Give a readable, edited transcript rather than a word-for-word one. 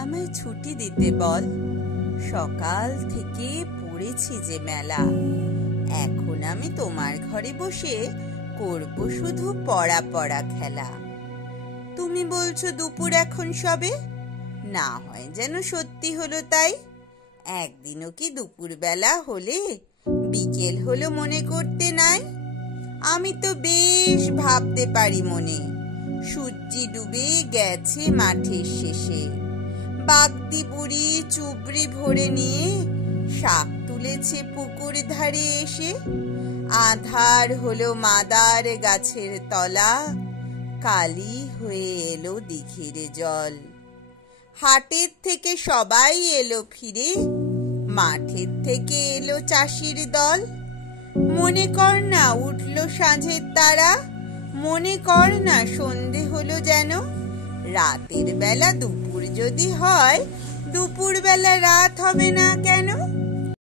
আমায় ছুটি দিতে বল। সকাল থেকে পড়েছি যে মেলা, এখন আমি তোমার ঘরে বসে করব শুধু পড়া পড়া খেলা। তুমি বলছো দুপুর এখন সবে, না হয় যেন সত্যি হলো তাই। একদিনও কি দুপুর বেলা হলে বিকেল হলো মনে করতে নাই? আমি তো বেশ ভাবতে পারি মনে, সূর্যি ডুবে গেছে মাঠের শেষে। বাগদি বুড়ি চুবড়ি ভরে নিয়ে শাক তুলেছে পুকুর ধারে এসে। আধার হলো মাদার গাছের তলা, কালি হয়ে এলো দিঘির জল। হাটের থেকে সবাই এলো ফিরে, মাঠের থেকে এলো চাষির দল। মনে কর না উঠলো সাঁঝের তারা, মনে কর না সন্ধে হলো যেন। রাতের বেলা দুপুর যদি হয়, দুপুর বেলা রাত হবে না কেন?